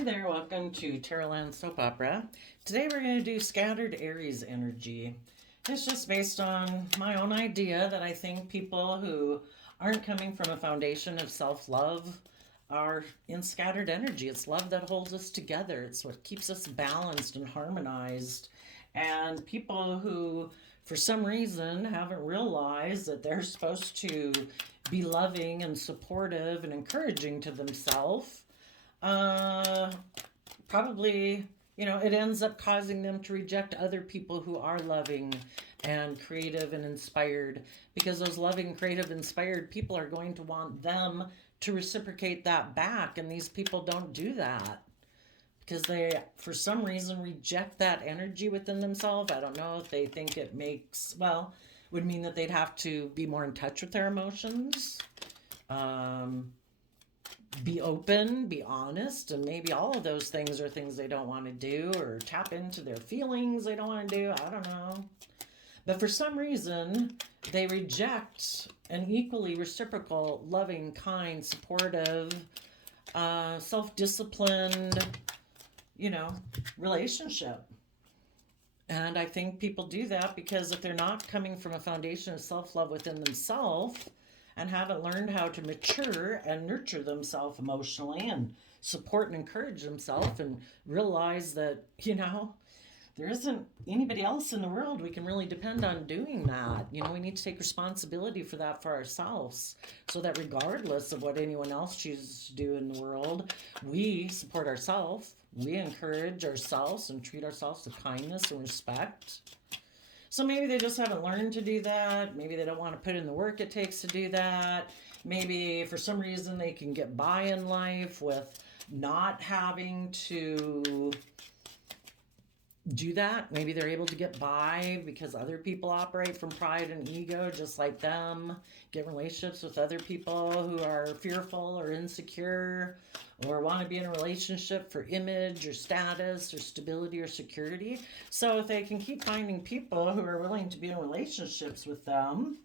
Hi there, welcome to Terraland Soap Opera. Today we're going to do scattered Aries energy. It's just based on my own idea that I think people who aren't coming from a foundation of self-love are in scattered energy. It's love that holds us together. It's what keeps us balanced and harmonized. And people who, for some reason, haven't realized that they're supposed to be loving and supportive and encouraging to themselves, uh, probably, it ends up causing them to reject other people who are loving and creative and inspired, because those loving, creative, inspired people are going to want them to reciprocate that back. And these people don't do that because they, for some reason, reject that energy within themselves. I don't know if they think it makes, well, would mean that they'd have to be more in touch with their emotions. Be open, be honest, and maybe all of those things are things they don't want to do, or tap into their feelings they don't want to do. I don't know. But for some reason, they reject an equally reciprocal, loving, kind, supportive, self disciplined, you know, relationship. And I think people do that because if they're not coming from a foundation of self love within themselves, and haven't learned how to mature and nurture themselves emotionally and support and encourage themselves and realize that, there isn't anybody else in the world we can really depend on doing that. We need to take responsibility for that for ourselves, so that regardless of what anyone else chooses to do in the world, we support ourselves, we encourage ourselves and treat ourselves with kindness and respect. So maybe they just haven't learned to do that. Maybe they don't want to put in the work it takes to do that. Maybe for some reason they can get by in life with not having to do that. Maybe they're able to get by because other people operate from pride and ego just like them, get relationships with other people who are fearful or insecure, or want to be in a relationship for image or status or stability or security. So if they can keep finding people who are willing to be in relationships with them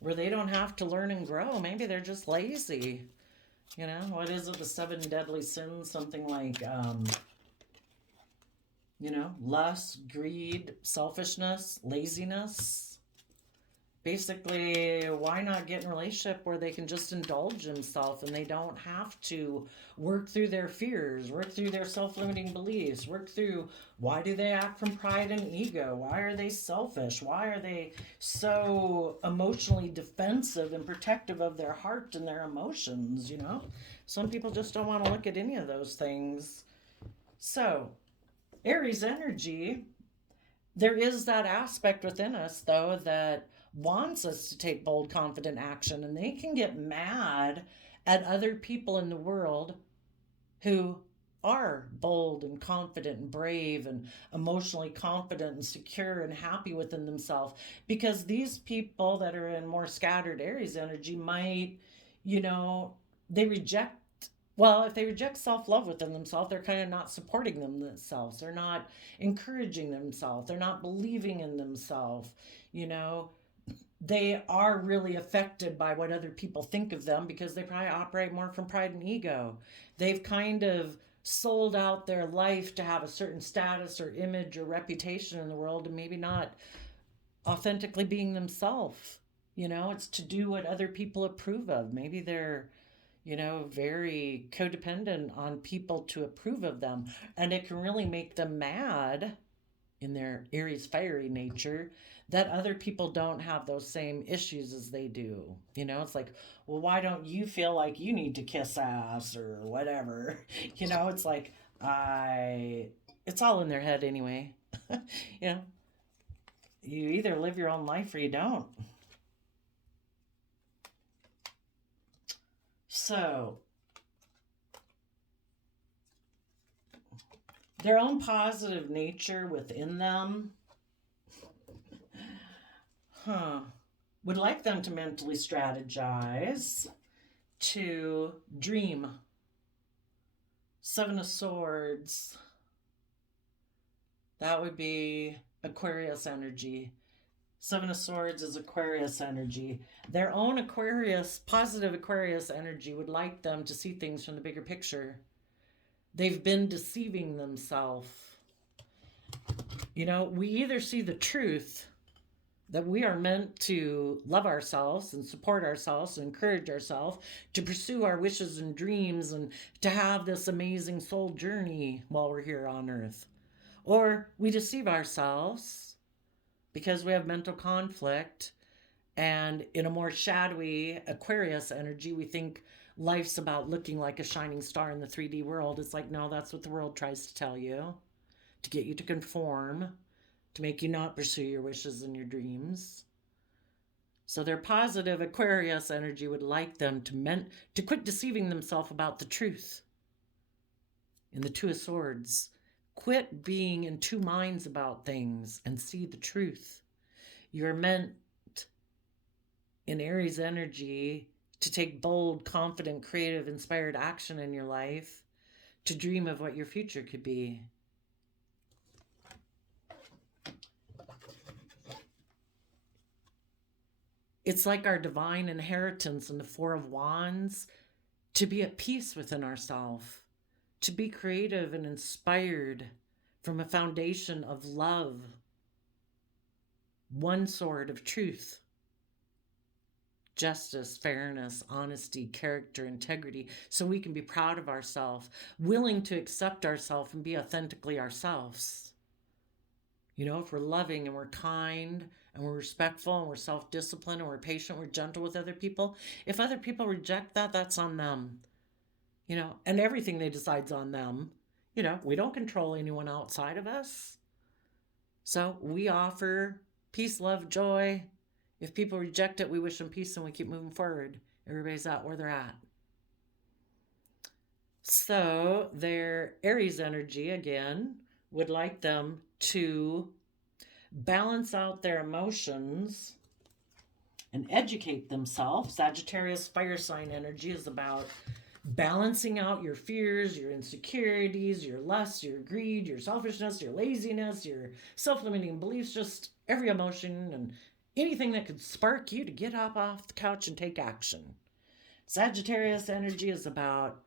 where they don't have to learn and grow, maybe they're just lazy. What is it, the seven deadly sins? Something like lust, greed, selfishness, laziness. Basically, why not get in a relationship where they can just indulge themselves and they don't have to work through their fears, work through their self-limiting beliefs, work through why do they act from pride and ego? Why are they selfish? Why are they so emotionally defensive and protective of their heart and their emotions? Some people just don't want to look at any of those things. So, Aries energy, there is that aspect within us, though, that wants us to take bold, confident action, and they can get mad at other people in the world who are bold and confident and brave and emotionally confident and secure and happy within themselves, because these people that are in more scattered Aries energy might, they reject, well, if they reject self love within themselves, they're kind of not supporting themselves. They're not encouraging themselves. They're not believing in themselves. They are really affected by what other people think of them because they probably operate more from pride and ego. They've kind of sold out their life to have a certain status or image or reputation in the world, and maybe not authentically being themselves. It's to do what other people approve of. Maybe they're very codependent on people to approve of them. And it can really make them mad in their Aries fiery nature that other people don't have those same issues as they do. It's like, well, why don't you feel like you need to kiss ass or whatever? It's like, it's all in their head anyway. you know, you either live your own life or you don't. So, their own positive nature within them, would like them to mentally strategize, to dream. Seven of Swords, that would be Aquarius energy. Seven of Swords is Aquarius energy. Their own Aquarius, positive Aquarius energy would like them to see things from the bigger picture. They've been deceiving themselves. You know, we either see the truth that we are meant to love ourselves and support ourselves and encourage ourselves to pursue our wishes and dreams and to have this amazing soul journey while we're here on earth. Or we deceive ourselves because we have mental conflict, and in a more shadowy Aquarius energy, we think life's about looking like a shining star in the 3D world. It's like, no, that's what the world tries to tell you, to get you to conform, to make you not pursue your wishes and your dreams. So their positive Aquarius energy would like them to quit deceiving themselves about the truth. In the Two of Swords, quit being in two minds about things and see the truth. You're meant in Aries energy to take bold, confident, creative, inspired action in your life, to dream of what your future could be. It's like our divine inheritance in the Four of Wands, to be at peace within ourselves, to be creative and inspired from a foundation of love, one sword of truth, justice, fairness, honesty, character, integrity, so we can be proud of ourselves, willing to accept ourselves and be authentically ourselves. You know, if we're loving and we're kind and we're respectful and we're self-disciplined and we're patient, we're gentle with other people, if other people reject that, that's on them. You know, and everything they decide's on them. You know, we don't control anyone outside of us. So we offer peace, love, joy. If people reject it, we wish them peace and we keep moving forward. Everybody's out where they're at. So their Aries energy, again, would like them to balance out their emotions and educate themselves. Sagittarius fire sign energy is about balancing out your fears, your insecurities, your lust, your greed, your selfishness, your laziness, your self-limiting beliefs, just every emotion and anything that could spark you to get up off the couch and take action. Sagittarius energy is about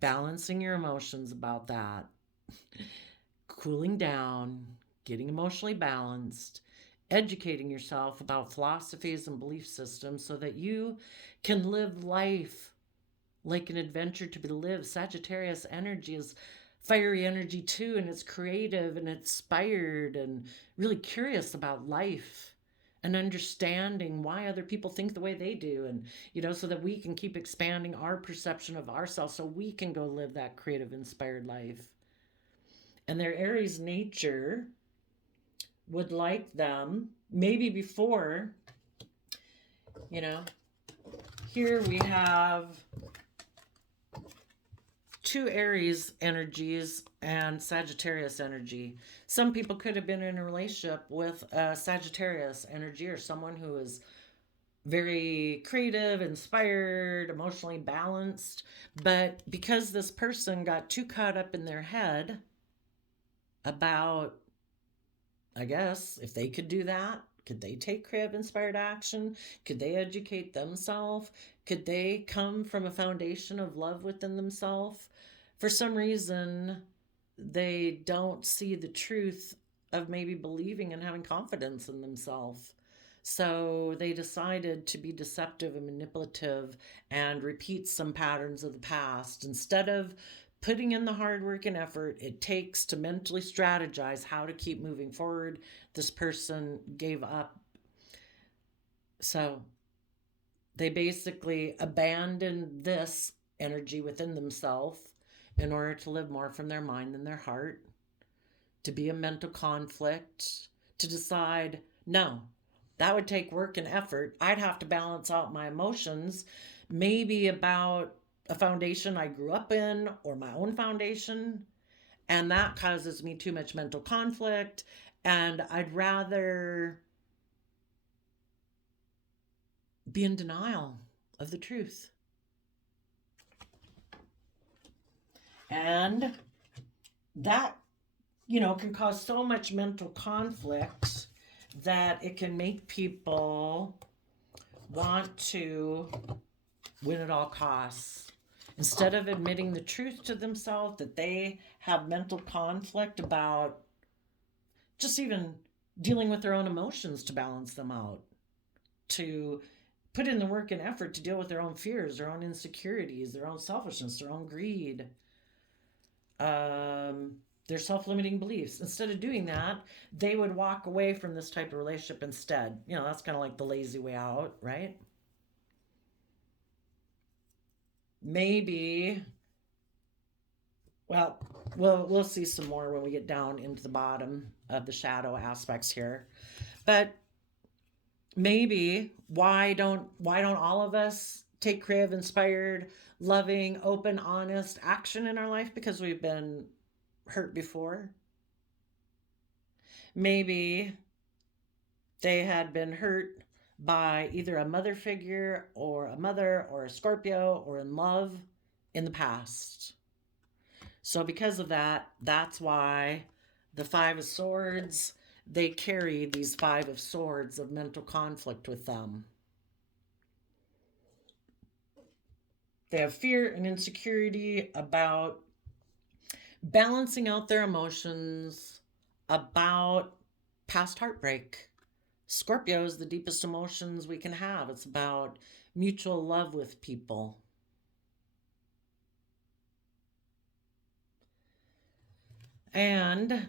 balancing your emotions, about that. Cooling down, getting emotionally balanced, educating yourself about philosophies and belief systems so that you can live life like an adventure to be lived. Sagittarius energy is fiery energy too, and it's creative and inspired and really curious about life and understanding why other people think the way they do, and you know, so that we can keep expanding our perception of ourselves so we can go live that creative, inspired life. And their Aries nature would like them, maybe before, you know, here we have two Aries energies and Sagittarius energy. Some people could have been in a relationship with a Sagittarius energy, or someone who is very creative, inspired, emotionally balanced. But because this person got too caught up in their head about, I guess, if they could do that, could they take creative, inspired action? Could they educate themselves? Could they come from a foundation of love within themselves? For some reason, they don't see the truth of maybe believing and having confidence in themselves. So they decided to be deceptive and manipulative and repeat some patterns of the past instead of putting in the hard work and effort it takes to mentally strategize how to keep moving forward. This person gave up. So they basically abandoned this energy within themselves in order to live more from their mind than their heart, to be a mental conflict, to decide, no, that would take work and effort. I'd have to balance out my emotions, maybe about a foundation I grew up in or my own foundation, and that causes me too much mental conflict, and I'd rather be in denial of the truth. And that, you know, can cause so much mental conflict that it can make people want to win at all costs. Instead of admitting the truth to themselves, that they have mental conflict about just even dealing with their own emotions to balance them out, to put in the work and effort to deal with their own fears, their own insecurities, their own selfishness, their own greed, their self-limiting beliefs. Instead of doing that, they would walk away from this type of relationship instead. You know, that's kind of like the lazy way out, right? Maybe, well, we'll see some more when we get down into the bottom of the shadow aspects here. But maybe why don't all of us take creative, inspired, loving, open, honest action in our life because we've been hurt before? Maybe they had been hurt by either a mother figure or a mother or a Scorpio or in love in the past. So because of that, that's why the Five of Swords, they carry these Five of Swords of mental conflict with them. They have fear and insecurity about balancing out their emotions, about past heartbreak. Scorpio is the deepest emotions we can have. It's about mutual love with people. And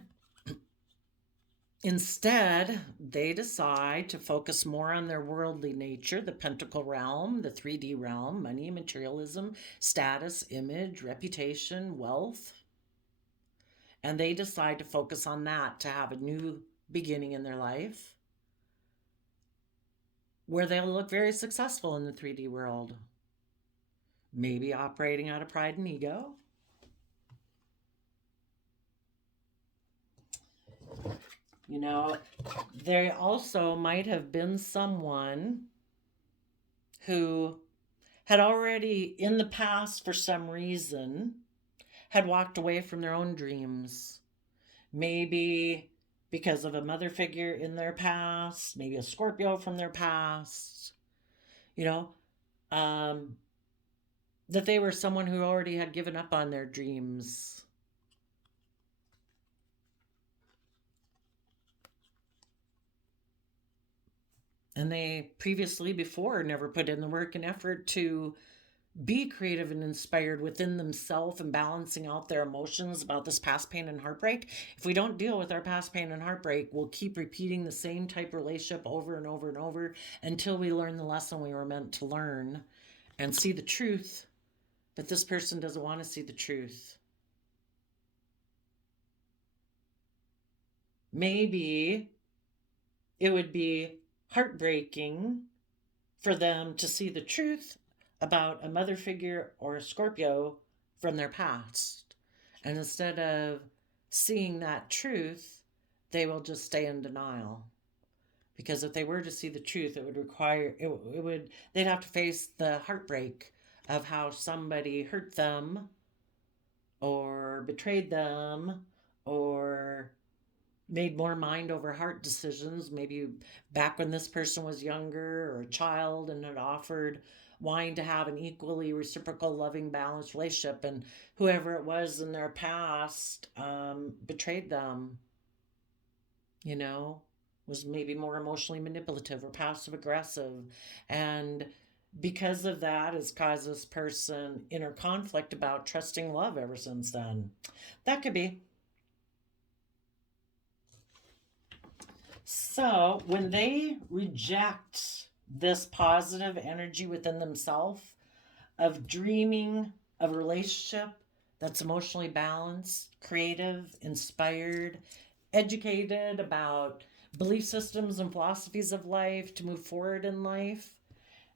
instead, they decide to focus more on their worldly nature, the pentacle realm, the 3D realm, money, materialism, status, image, reputation, wealth. And they decide to focus on that to have a new beginning in their life where they'll look very successful in the 3D world. Maybe operating out of pride and ego. You know, there also might have been someone who had already in the past, for some reason, had walked away from their own dreams. Maybe because of a mother figure in their past, maybe a Scorpio from their past, you know, that they were someone who already had given up on their dreams. And they previously, before, never put in the work and effort to be creative and inspired within themselves and balancing out their emotions about this past pain and heartbreak. If we don't deal with our past pain and heartbreak, we'll keep repeating the same type of relationship over and over and over until we learn the lesson we were meant to learn and see the truth. But this person doesn't want to see the truth. Maybe it would be heartbreaking for them to see the truth about a mother figure or a Scorpio from their past. And instead of seeing that truth, they will just stay in denial. Because if they were to see the truth, it would require, they'd have to face the heartbreak of how somebody hurt them or betrayed them or made more mind over heart decisions, maybe back when this person was younger or a child and had offered wanting to have an equally reciprocal, loving, balanced relationship, and whoever it was in their past betrayed them, you know, was maybe more emotionally manipulative or passive aggressive. And because of that, has caused this person inner conflict about trusting love ever since then. That could be. So when they reject this positive energy within themselves of dreaming of a relationship that's emotionally balanced, creative, inspired, educated about belief systems and philosophies of life to move forward in life,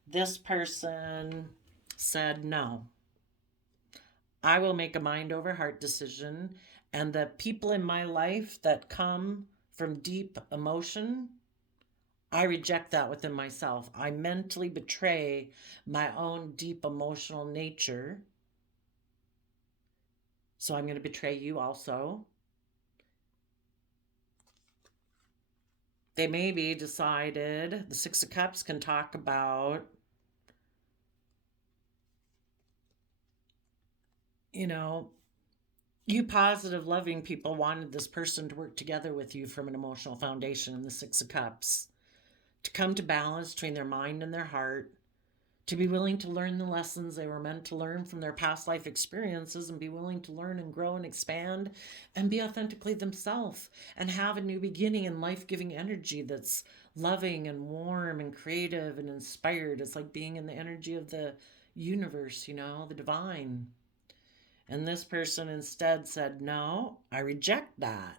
this person said, no, I will make a mind over heart decision. And the people in my life that come from deep emotion, I reject that within myself. I mentally betray my own deep emotional nature. So I'm going to betray you also. They maybe decided, the Six of Cups can talk about you know, you positive, loving people wanted this person to work together with you from an emotional foundation in the Six of Cups, to come to balance between their mind and their heart, to be willing to learn the lessons they were meant to learn from their past life experiences, and be willing to learn and grow and expand and be authentically themselves and have a new beginning and life-giving energy that's loving and warm and creative and inspired. It's like being in the energy of the universe, the divine. And this person instead said, no, I reject that.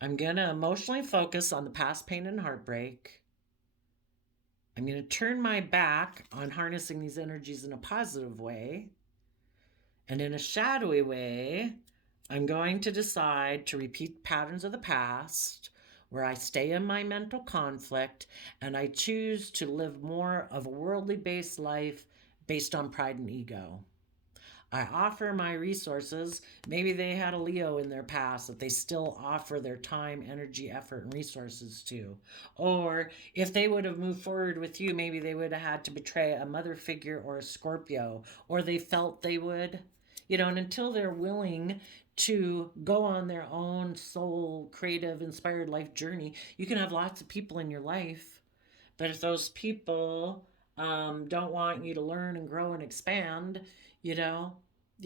I'm going to emotionally focus on the past pain and heartbreak. I'm going to turn my back on harnessing these energies in a positive way. And in a shadowy way, I'm going to decide to repeat patterns of the past where I stay in my mental conflict and I choose to live more of a worldly based life based on pride and ego. I offer my resources. Maybe they had a Leo in their past that they still offer their time, energy, effort, and resources to. Or if they would have moved forward with you, maybe they would have had to betray a mother figure or a Scorpio, or they felt they would. And until they're willing to go on their own soul, creative, inspired life journey, you can have lots of people in your life. But if those people don't want you to learn and grow and expand, you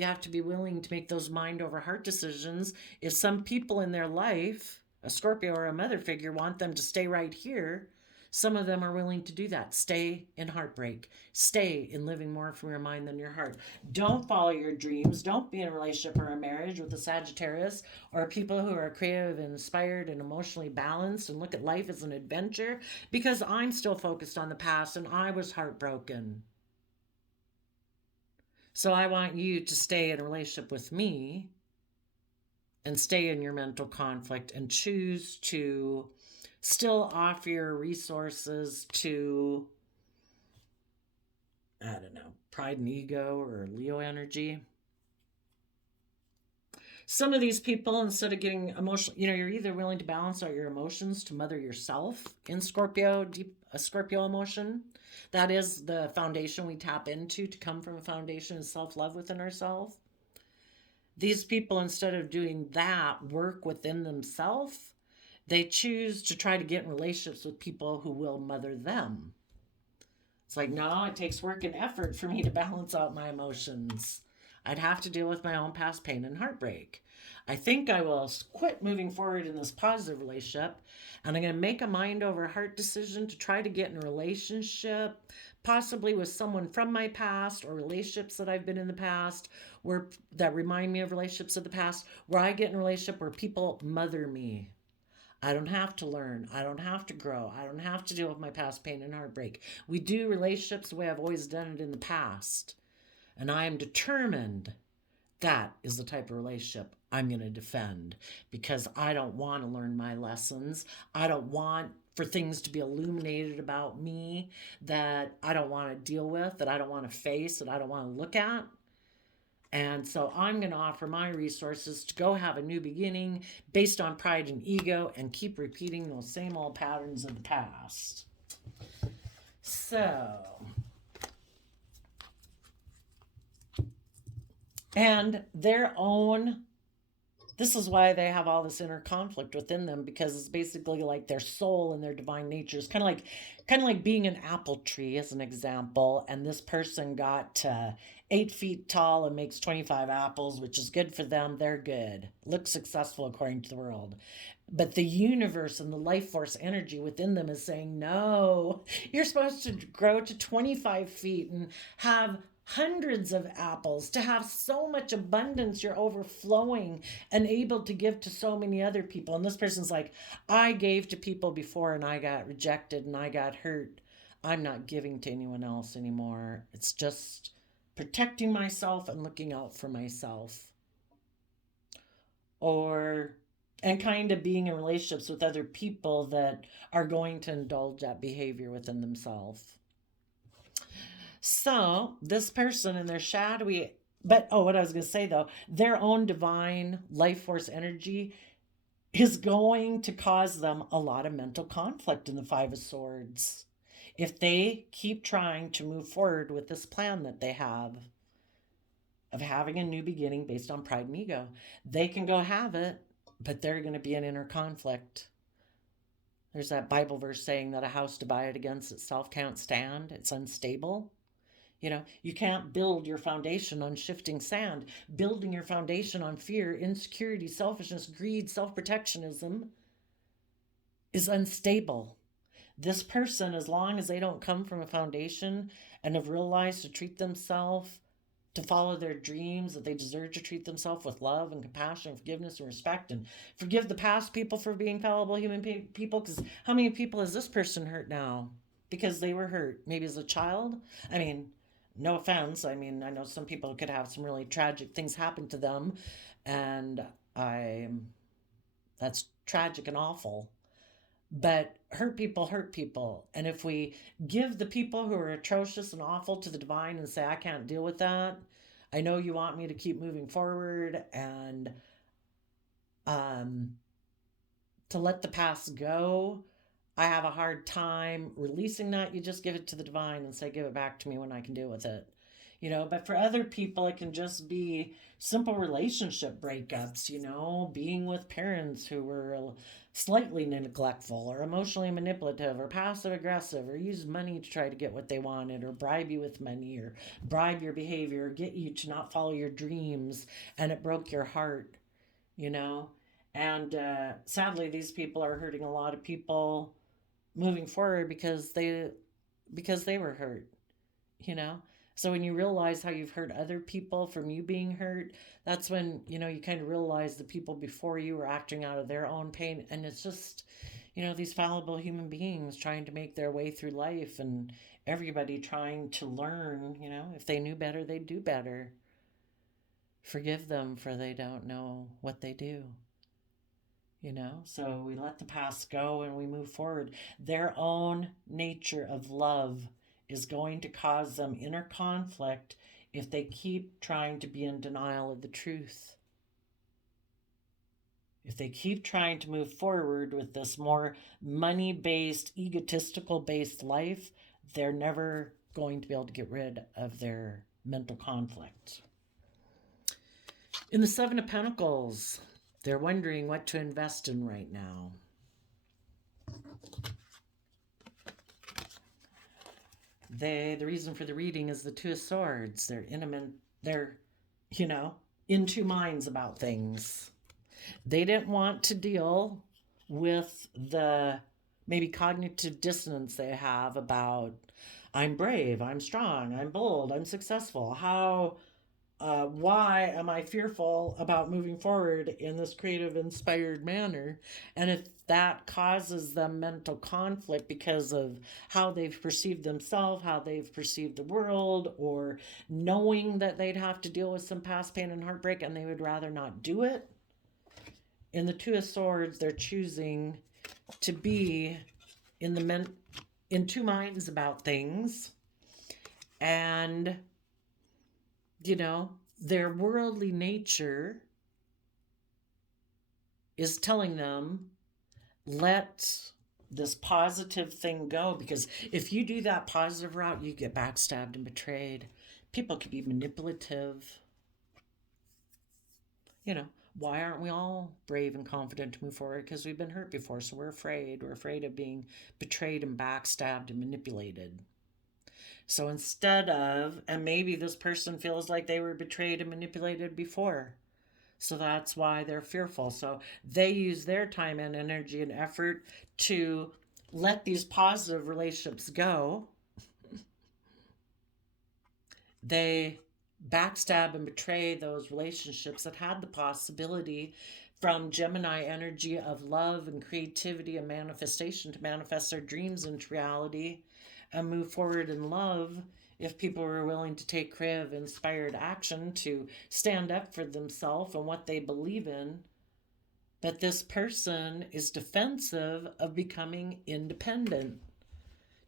have to be willing to make those mind over heart decisions. If some people in their life, a Scorpio or a mother figure, want them to stay right here, some of them are willing to do that. Stay in heartbreak. Stay in living more from your mind than your heart. Don't follow your dreams. Don't be in a relationship or a marriage with a Sagittarius or people who are creative and inspired and emotionally balanced and look at life as an adventure, because I'm still focused on the past and I was heartbroken. So I want you to stay in a relationship with me and stay in your mental conflict and choose to still offer your resources to, I don't know, pride and ego or Leo energy. Some of these people, instead of getting emotional, you're either willing to balance out your emotions to mother yourself in Scorpio, a Scorpio emotion. That is the foundation we tap into to come from a foundation of self-love within ourselves. These people, instead of doing that work within themselves, they choose to try to get in relationships with people who will mother them. It's like, no, it takes work and effort for me to balance out my emotions. I'd have to deal with my own past pain and heartbreak. I think I will quit moving forward in this positive relationship, and I'm going to make a mind over heart decision to try to get in a relationship, possibly with someone from my past or relationships that I've been in the past that remind me of relationships of the past, where I get in a relationship where people mother me. I don't have to learn. I don't have to grow. I don't have to deal with my past pain and heartbreak. We do relationships the way I've always done it in the past. And I am determined that is the type of relationship I'm going to defend, because I don't want to learn my lessons. I don't want for things to be illuminated about me that I don't want to deal with, that I don't want to face, that I don't want to look at. And so I'm going to offer my resources to go have a new beginning based on pride and ego and keep repeating those same old patterns of the past. So, and their own, this is why they have all this inner conflict within them, because it's basically like their soul and their divine nature is kind of like being an apple tree as an example, and this person got 8 feet tall and makes 25 apples, which is good for them. They're good, look successful according to the world. But the universe and the life force energy within them is saying, no, you're supposed to grow to 25 feet and have hundreds of apples, to have so much abundance, you're overflowing and able to give to so many other people. And this person's like, I gave to people before and I got rejected and I got hurt. I'm not giving to anyone else anymore. It's just protecting myself and looking out for myself. And kind of being in relationships with other people that are going to indulge that behavior within themselves. So this person in their shadowy, what I was going to say though, their own divine life force energy is going to cause them a lot of mental conflict in the Five of Swords. If they keep trying to move forward with this plan that they have of having a new beginning based on pride and ego, they can go have it, but they're going to be in inner conflict. There's that Bible verse saying that a house divided against itself can't stand. It's unstable. You can't build your foundation on shifting sand. Building your foundation on fear, insecurity, selfishness, greed, self-protectionism is unstable. This person, as long as they don't come from a foundation and have realized to treat themselves, to follow their dreams, that they deserve to treat themselves with love and compassion and forgiveness and respect, and forgive the past people for being fallible human people. Because how many people has this person hurt now because they were hurt maybe as a child? I mean, no offense. I mean, I know some people could have some really tragic things happen to them, and I that's tragic and awful. But hurt people hurt people. And if we give the people who are atrocious and awful to the divine and say, I can't deal with that, I know you want me to keep moving forward and to let the past go, I have a hard time releasing that. You just give it to the divine and say, give it back to me when I can deal with it. But for other people, it can just be simple relationship breakups, being with parents who were slightly neglectful or emotionally manipulative or passive aggressive, or used money to try to get what they wanted, or bribe you with money, or bribe your behavior, or get you to not follow your dreams, and it broke your heart, and sadly these people are hurting a lot of people moving forward because they were hurt, you know so when you realize how you've hurt other people from you being hurt, that's when you kind of realize the people before you were acting out of their own pain, and it's just these fallible human beings trying to make their way through life, and everybody trying to learn. If they knew better, they'd do better. Forgive them, for they don't know what they do. So we let the past go and we move forward. Their own nature of love is going to cause them inner conflict if they keep trying to be in denial of the truth. If they keep trying to move forward with this more money-based, egotistical-based life, they're never going to be able to get rid of their mental conflict. In the Seven of Pentacles, they're wondering what to invest in right now. The reason for the reading is the Two of Swords. They're in two minds about things. They didn't want to deal with the maybe cognitive dissonance they have about, I'm brave, I'm strong, I'm bold, I'm successful. Why am I fearful about moving forward in this creative, inspired manner? And if that causes them mental conflict because of how they've perceived themselves, how they've perceived the world, or knowing that they'd have to deal with some past pain and heartbreak and they would rather not do it, in the Two of Swords, they're choosing to be in two minds about things. And their worldly nature is telling them, let this positive thing go, because if you do that positive route, you get backstabbed and betrayed. People can be manipulative. Why aren't we all brave and confident to move forward? Because we've been hurt before, so we're afraid. We're afraid of being betrayed and backstabbed and manipulated. So instead of, and maybe this person feels like they were betrayed and manipulated before, so that's why they're fearful. So they use their time and energy and effort to let these positive relationships go. They backstab and betray those relationships that had the possibility from Gemini energy of love and creativity and manifestation to manifest their dreams into reality and move forward in love, if people were willing to take creative, inspired action to stand up for themselves and what they believe in. But this person is defensive of becoming independent,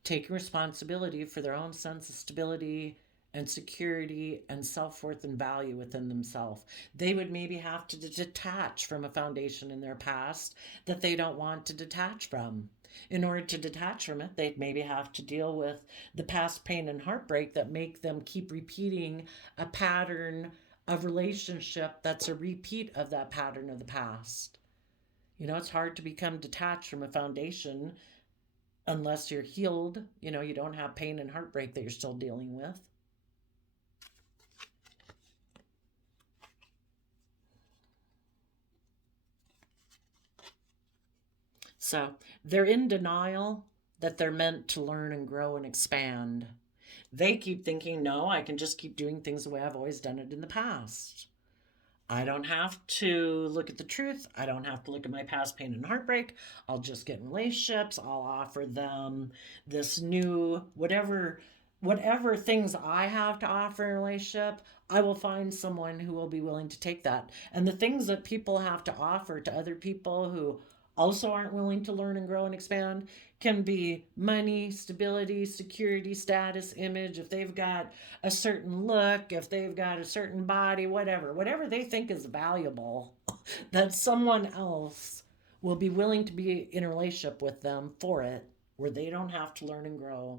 taking responsibility for their own sense of stability and security and self-worth and value within themselves. They would maybe have to detach from a foundation in their past that they don't want to detach from. In order to detach from it, they'd maybe have to deal with the past pain and heartbreak that make them keep repeating a pattern of relationship that's a repeat of that pattern of the past. You know, it's hard to become detached from a foundation unless you're healed. You know, you don't have pain and heartbreak that you're still dealing with. So they're in denial that they're meant to learn and grow and expand. They keep thinking, no, I can just keep doing things the way I've always done it in the past. I don't have to look at the truth. I don't have to look at my past pain and heartbreak. I'll just get in relationships. I'll offer them this new whatever things I have to offer in a relationship. I will find someone who will be willing to take that. And the things that people have to offer to other people who also aren't willing to learn and grow and expand can be money, stability, security, status, image. If they've got a certain look, if they've got a certain body, whatever they think is valuable, that someone else will be willing to be in a relationship with them for it, where they don't have to learn and grow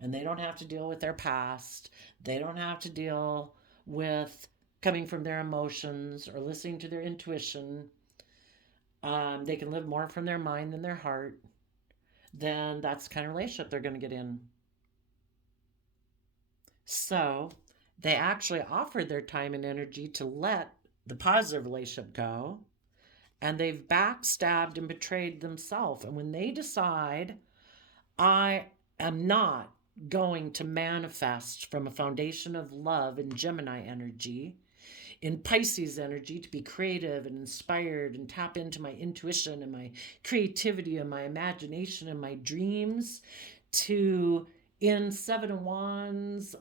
and they don't have to deal with their past. They don't have to deal with coming from their emotions or listening to their intuition. They can live more from their mind than their heart. Then that's the kind of relationship they're going to get in. So they actually offered their time and energy to let the positive relationship go, and they've backstabbed and betrayed themselves. And when they decide, I am not going to manifest from a foundation of love in Gemini energy, in Pisces energy, to be creative and inspired and tap into my intuition and my creativity and my imagination and my dreams, to in Seven of Wands,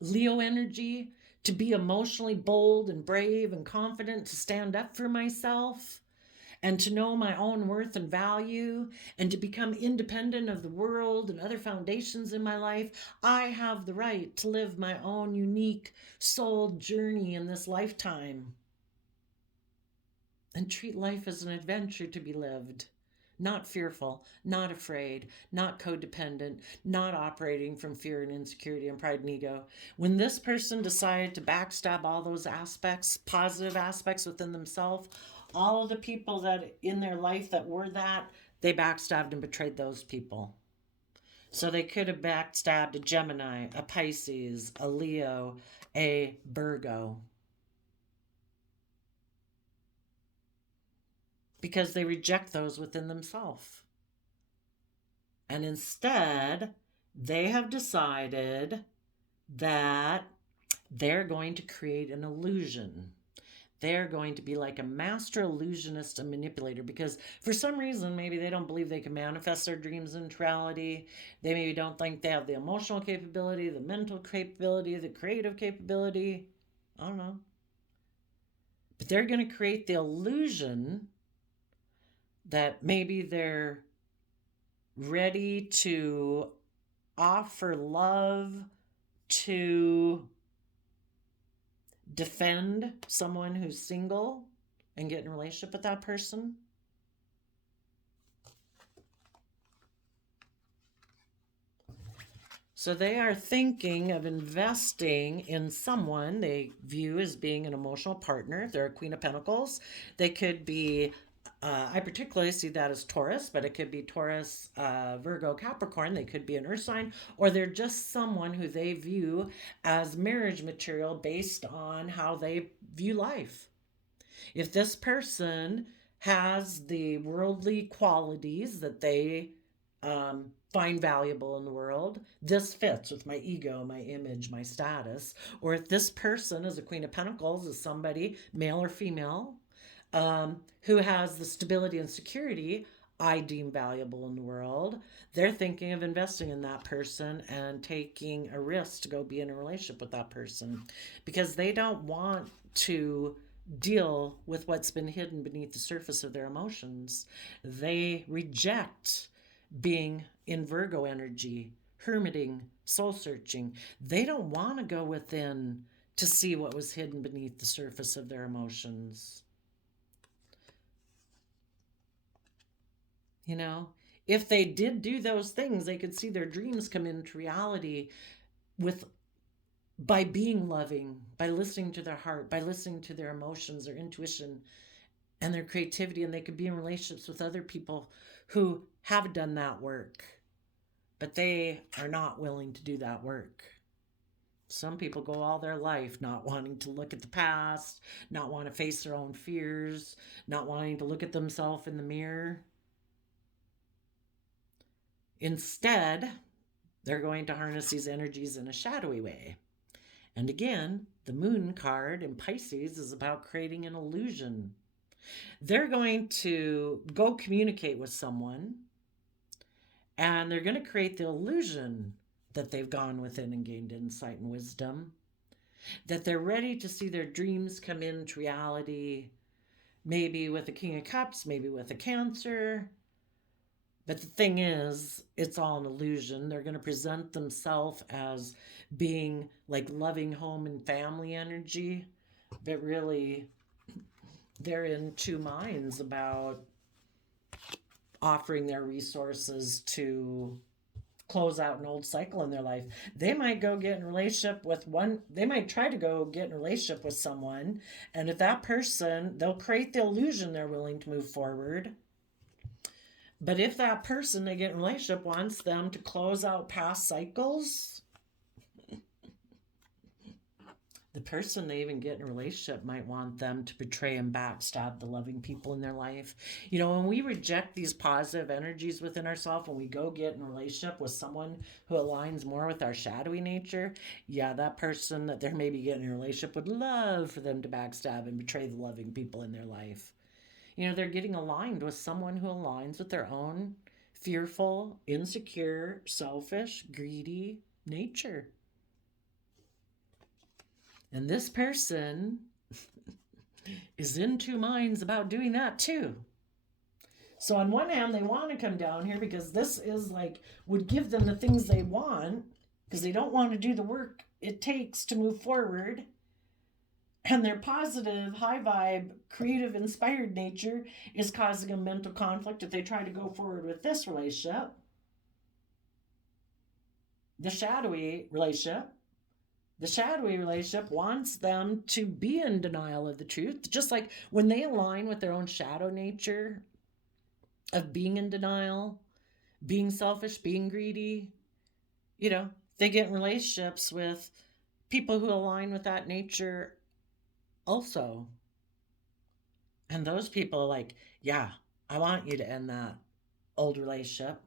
Leo energy, to be emotionally bold and brave and confident, to stand up for myself and to know my own worth and value and to become independent of the world and other foundations in my life. I have the right to live my own unique soul journey in this lifetime and treat life as an adventure to be lived. Not fearful, not afraid, not codependent, not operating from fear and insecurity and pride and ego. When this person decided to backstab all those aspects, positive aspects within themselves, all of the people that in their life that were that, they backstabbed and betrayed those people. So they could have backstabbed a Gemini, a Pisces, a Leo, a Virgo, because they reject those within themselves. And instead, they have decided that they're going to create an illusion. They're going to be like a master illusionist and manipulator, because for some reason, maybe they don't believe they can manifest their dreams into reality. They maybe don't think they have the emotional capability, the mental capability, the creative capability. I don't know. But they're going to create the illusion that maybe they're ready to offer love, to defend someone who's single and get in a relationship with that person. So they are thinking of investing in someone they view as being an emotional partner. They're a Queen of Pentacles. They could be, I particularly see that as Taurus, but it could be Taurus, Virgo, Capricorn. They could be an earth sign, or they're just someone who they view as marriage material based on how they view life. If this person has the worldly qualities that they find valuable in the world, this fits with my ego, my image, my status. Or if this person is a Queen of Pentacles, is somebody, male or female, who has the stability and security I deem valuable in the world, they're thinking of investing in that person and taking a risk to go be in a relationship with that person, because they don't want to deal with what's been hidden beneath the surface of their emotions. They reject being in Virgo energy, hermiting, soul searching. They don't want to go within to see what was hidden beneath the surface of their emotions. You know, if they did do those things, they could see their dreams come into reality with by being loving, by listening to their heart, by listening to their emotions, their intuition, and their creativity. And they could be in relationships with other people who have done that work, but they are not willing to do that work. Some people go all their life not wanting to look at the past, not want to face their own fears, not wanting to look at themselves in the mirror. Instead, they're going to harness these energies in a shadowy way. And again, the moon card in Pisces is about creating an illusion. They're going to go communicate with someone, and they're going to create the illusion that they've gone within and gained insight and wisdom, that they're ready to see their dreams come into reality, maybe with a King of Cups, maybe with a Cancer. But the thing is, it's all an illusion. They're going to present themselves as being like loving home and family energy, but really they're in two minds about offering their resources to close out an old cycle in their life. They might go get in a relationship with one, they might try to go get in a relationship with someone, and if that person, they'll create the illusion they're willing to move forward. But if that person they get in a relationship wants them to close out past cycles, the person they even get in a relationship might want them to betray and backstab the loving people in their life. You know, when we reject these positive energies within ourselves, when we go get in a relationship with someone who aligns more with our shadowy nature, yeah, that person that they're maybe getting in a relationship would love for them to backstab and betray the loving people in their life. You know, they're getting aligned with someone who aligns with their own fearful, insecure, selfish, greedy nature. And this person is in two minds about doing that too. So on one hand, they want to come down here because this is like, would give them the things they want because they don't want to do the work it takes to move forward. And their positive, high vibe, creative, inspired nature is causing a mental conflict if they try to go forward with this relationship. The shadowy relationship wants them to be in denial of the truth. Just like when they align with their own shadow nature of being in denial, being selfish, being greedy, you know, they get in relationships with people who align with that nature also. And those people are like, yeah, I want you to end that old relationship.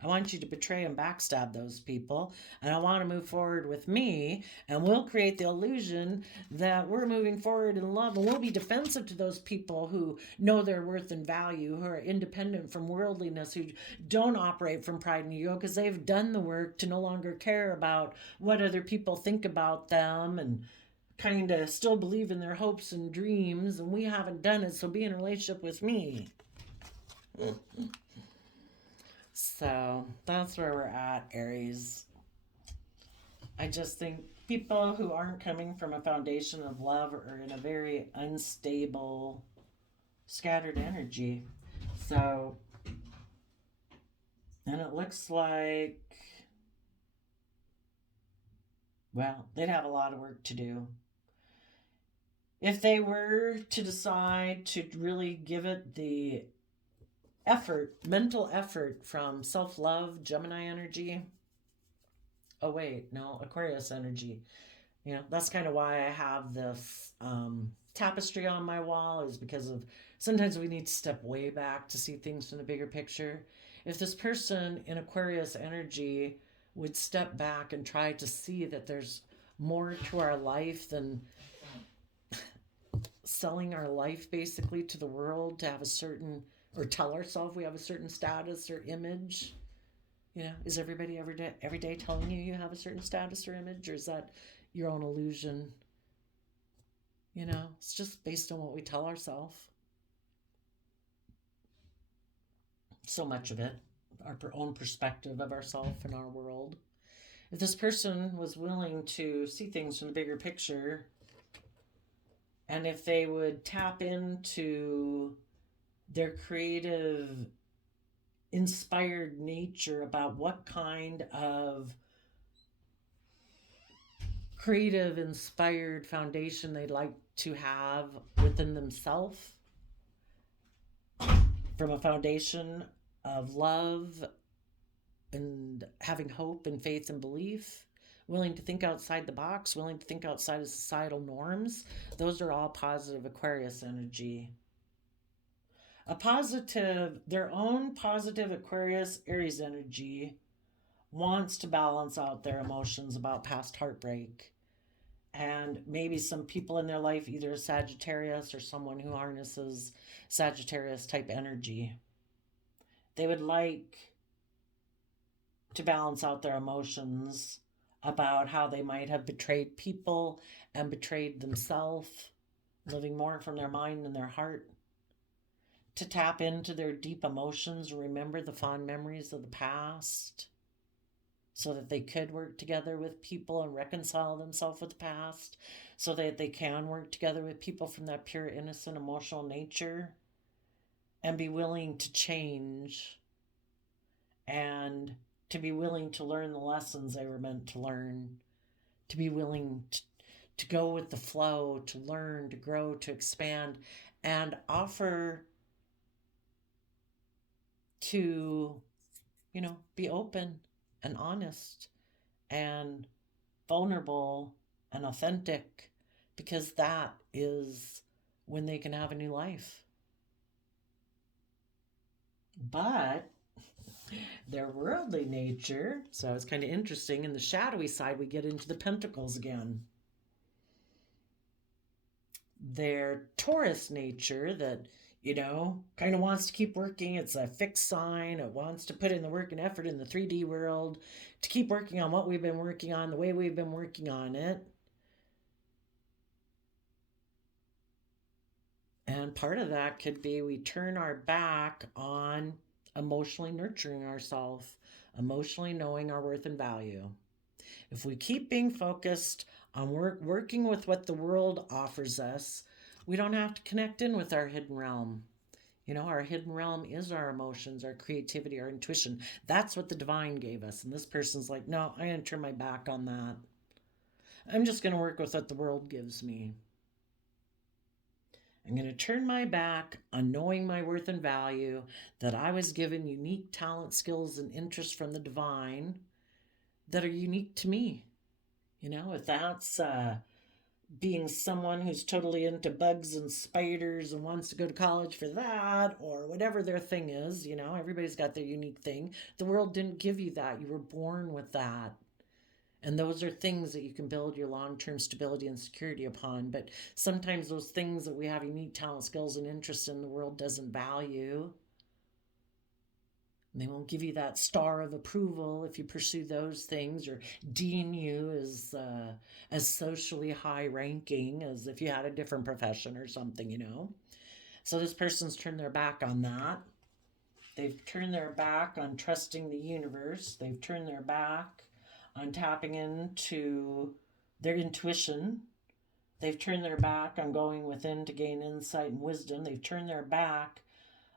I want you to betray and backstab those people. And I want to move forward with me. And we'll create the illusion that we're moving forward in love. And we'll be defensive to those people who know their worth and value, who are independent from worldliness, who don't operate from pride and ego because they've done the work to no longer care about what other people think about them and kind of still believe in their hopes and dreams. And we haven't done it. So be in a relationship with me. So that's where we're at, Aries. I just think people who aren't coming from a foundation of love are in a very unstable, scattered energy. So, and it looks like, well, they'd have a lot of work to do. If they were to decide to really give it the effort, mental effort from self-love, Gemini energy. Oh wait, no, Aquarius energy. You know, that's kind of why I have this tapestry on my wall, is because of sometimes we need to step way back to see things from the bigger picture. If this person in Aquarius energy would step back and try to see that there's more to our life than selling our life basically to the world to have a certain, or tell ourselves we have a certain status or image. You know, is everybody every day telling you have a certain status or image, or is that your own illusion? You know, it's just based on what we tell ourselves. So much of it, our own perspective of ourselves and our world. If this person was willing to see things from the bigger picture, and if they would tap into their creative inspired nature about what kind of creative, inspired foundation they'd like to have within themselves, from a foundation of love and having hope and faith and belief, willing to think outside the box, willing to think outside of societal norms. Those are all positive Aquarius energy. Their own positive Aquarius Aries energy wants to balance out their emotions about past heartbreak. And maybe some people in their life, either a Sagittarius or someone who harnesses Sagittarius type energy, they would like to balance out their emotions about how they might have betrayed people and betrayed themselves, living more from their mind and their heart, to tap into their deep emotions, remember the fond memories of the past, so that they could work together with people and reconcile themselves with the past, so that they can work together with people from that pure, innocent, emotional nature, and be willing to change and to be willing to learn the lessons they were meant to learn, to be willing to go with the flow, to learn, to grow, to expand, and offer to, be open and honest and vulnerable and authentic, because that is when they can have a new life. But their worldly nature, so it's kind of interesting. In the shadowy side, we get into the pentacles again. Their Taurus nature, that kind of wants to keep working. It's a fixed sign. It wants to put in the work and effort in the 3D world to keep working on what we've been working on, the way we've been working on it. And part of that could be we turn our back on emotionally nurturing ourselves, emotionally knowing our worth and value. If we keep being focused on working with what the world offers us, we don't have to connect in with our hidden realm. Our hidden realm is our emotions, our creativity, our intuition. That's what the divine gave us. And this person's like, no, I'm going to turn my back on that. I'm just going to work with what the world gives me. I'm going to turn my back on knowing my worth and value, that I was given unique talent, skills, and interests from the divine that are unique to me. If that's being someone who's totally into bugs and spiders and wants to go to college for that, or whatever their thing is, everybody's got their unique thing. The world didn't give you that. You were born with that. And those are things that you can build your long-term stability and security upon. But sometimes those things that we have unique talent, skills, and interests in, the world doesn't value. And they won't give you that star of approval if you pursue those things, or deem you as socially high ranking as if you had a different profession or something, So this person's turned their back on that. They've turned their back on trusting the universe. They've turned their back on tapping into their intuition. They've turned their back on going within to gain insight and wisdom. They've turned their back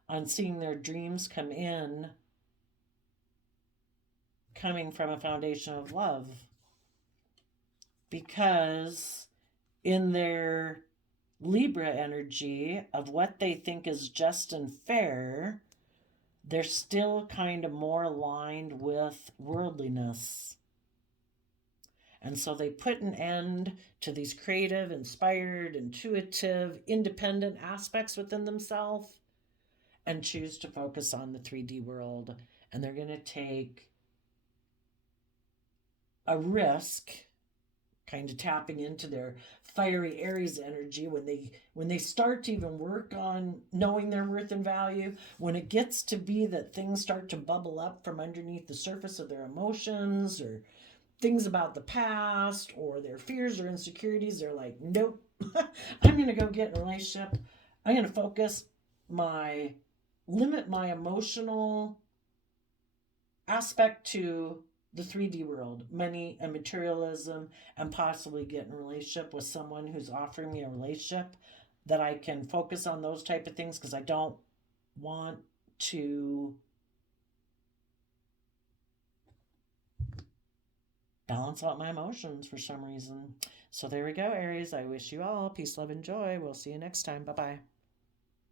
on seeing their dreams coming from a foundation of love. Because in their Libra energy of what they think is just and fair, they're still kind of more aligned with worldliness. And so they put an end to these creative, inspired, intuitive, independent aspects within themselves and choose to focus on the 3D world. And they're going to take a risk, kind of tapping into their fiery Aries energy when they start to even work on knowing their worth and value. When it gets to be that things start to bubble up from underneath the surface of their emotions, or things about the past, or their fears or insecurities, they're like, nope, I'm going to go get in a relationship. I'm going to limit my emotional aspect to the 3D world, money and materialism, and possibly get in a relationship with someone who's offering me a relationship, that I can focus on those type of things, because I don't want to balance out my emotions for some reason. So there we go, Aries. I wish you all peace, love, and joy. We'll see you next time. Bye-bye.